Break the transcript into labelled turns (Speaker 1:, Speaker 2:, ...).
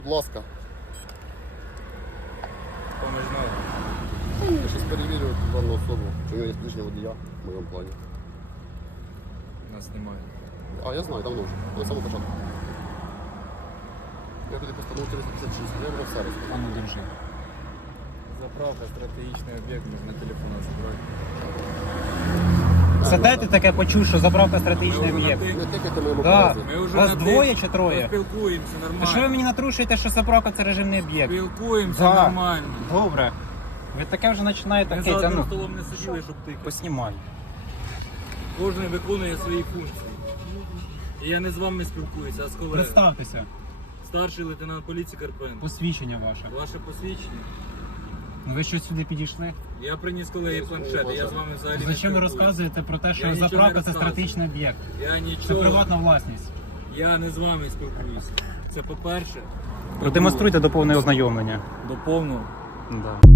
Speaker 1: Будь ласка.
Speaker 2: Помощь надо.
Speaker 1: Я зараз перевірю дану особу, чи у нього є ближнє водія в моєму плані.
Speaker 2: Нас немає.
Speaker 1: А, я знаю, давно вже, коли самого початку. Я тоді постановив 456, я вже все розповів.
Speaker 3: А ну держи.
Speaker 2: Заправка, стратегічний об'єкт, можна телефон забрати.
Speaker 3: Це де ти таке почув, що заправка стратегічний
Speaker 2: Ми вже
Speaker 3: об'єкт?
Speaker 2: на
Speaker 1: Не тикайте моєму
Speaker 3: Да.
Speaker 1: колезі.
Speaker 2: Ми вже
Speaker 3: Вас
Speaker 2: на
Speaker 3: двоє
Speaker 2: ти-
Speaker 3: чи троє?
Speaker 2: Поспілкуємося
Speaker 3: Та
Speaker 2: нормально.
Speaker 3: що ви мені натрушуєте, що заправка це режимний об'єкт?
Speaker 2: Спілкуємося
Speaker 3: Да.
Speaker 2: нормально.
Speaker 3: Добре. Ви таке вже починаєте
Speaker 2: Ми
Speaker 3: таке,
Speaker 2: за
Speaker 3: це
Speaker 2: одним
Speaker 3: ну,
Speaker 2: столом не сиділи, щоб тикати.
Speaker 3: поснімай.
Speaker 2: Кожен виконує свої функції. І я не з вами спілкуюся, а з колегою.
Speaker 3: Представтеся,
Speaker 2: Старший лейтенант поліції Карпенко.
Speaker 3: посвідчення ваше.
Speaker 2: Ваше посвідчення?
Speaker 3: Ну, ви що сюди підійшли?
Speaker 2: Я приніс колеги планшет, і я з вами взагалі не
Speaker 3: Зачем ви
Speaker 2: спілкуюся.
Speaker 3: розказуєте про те,
Speaker 2: Я
Speaker 3: що
Speaker 2: нічого не
Speaker 3: заправка це
Speaker 2: розказую.
Speaker 3: стратегічний об'єкт?
Speaker 2: Я
Speaker 3: Це
Speaker 2: нічого.
Speaker 3: приватна власність.
Speaker 2: Я не з вами спілкуюся. Це по-перше.
Speaker 3: Продемонструйте до повного ознайомлення.
Speaker 2: До повного.
Speaker 3: Да.